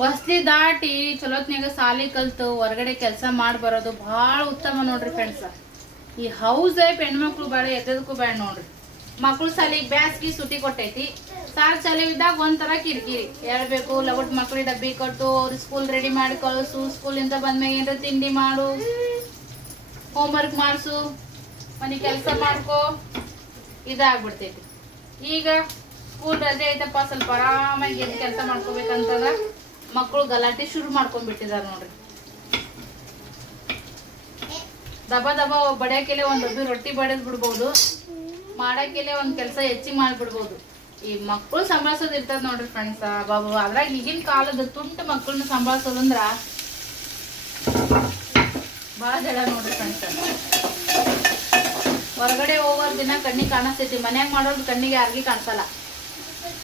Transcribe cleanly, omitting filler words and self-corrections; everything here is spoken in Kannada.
ವಸ್ತಿ ದಾಟಿ ಚಲೋತ್ನಾಗ ಸಾಲಿ ಕಲ್ತು ಹೊರಗಡೆ ಕೆಲಸ ಮಾಡಿ ಬರೋದು ಭಾಳ ಉತ್ತಮ ನೋಡ್ರಿ ಫ್ರೆಂಡ್ಸ್. ಈ ಹೌಸ್ ವೈಫ್ ಹೆಣ್ಮಕ್ಳು ಬೇಡ ಎದ್ದದಕ್ಕೂ ಬೇಡ ನೋಡ್ರಿ. ಮಕ್ಳು ಸಾಲಿಗೆ ಬ್ಯಾಸ್ಗಿ ಸುಟಿ ಕೊಟ್ಟೈತಿ. ಸಾಲ್ ಚಾಲಿವಿದ್ದಾಗ ಒಂಥರ ಕಿರಿಕಿರಿ ಹೇಳ್ಬೇಕು, ಲಗಟ್ ಮಕ್ಳಿಗೆ ಡಬ್ಬಿ ಕಟ್ಟು, ಅವ್ರ ಸ್ಕೂಲ್ ರೆಡಿ ಮಾಡಿ ಕಳಿಸು, ಸ್ಕೂಲಿಂದ ಬಂದ್ಮ್ಯಾಗ ಏನಾರ ತಿಂಡಿ ಮಾಡು, ಹೋಮ್ವರ್ಕ್ ಮಾಡಿಸು, ಮನೆ ಕೆಲಸ ಮಾಡ್ಕೋ, ಇದಾಗ್ಬಿಡ್ತೈತಿ. ಈಗ ಸ್ಕೂಲ್ ರಜೆ ಐತಪ್ಪ ಸ್ವಲ್ಪ ಆರಾಮಾಗಿ ಏನು ಕೆಲಸ ಮಾಡ್ಕೋಬೇಕಂತಂದ್ರ ಮಕ್ಕಳು ಗಲಾಟೆ ಶುರು ಮಾಡ್ಕೊಂಡ್ಬಿಟ್ಟಿದಾರ ನೋಡ್ರಿ. ದಬ ದಬ ಬಡಿಯಾಕೆಲೆ ಒಂದ್ ಡಬ್ಬಿ ರೊಟ್ಟಿ ಬಡಿದ್ ಬಿಡ್ಬೋದು, ಮಾಡಾಕೆಲೆ ಒಂದ್ ಕೆಲಸ ಹೆಚ್ಚಿಗೆ ಮಾಡ್ಬಿಡ್ಬೋದು. ಈ ಮಕ್ಕಳು ಸಂಭಾಳ್ಸೋದು ಇರ್ತದ ನೋಡ್ರಿ ಫ್ರೆಂಡ್ಸ್. ಬಾಬು ಅದ್ರಾಗ ಈಗಿನ ಕಾಲದ ತುಂಟ ಮಕ್ಕಳನ್ನ ಸಂಭಾಳ್ಸೋದಂದ್ರ ಭಾಳ ಜಡ ನೋಡ್ರಿ ಫ್ರೆಂಡ್ಸ್. ಹೊರಗಡೆ ಹೋಗೋರ್ ದಿನ ಕಣ್ಣಿಗೆ ಕಾಣಿಸ್ತೈತಿ, ಮನ್ಯಾಗ ಮಾಡೋದು ಕಣ್ಣಿಗೆ ಯಾರಿಗೂ ಕಾಣಿಸಲ್ಲ.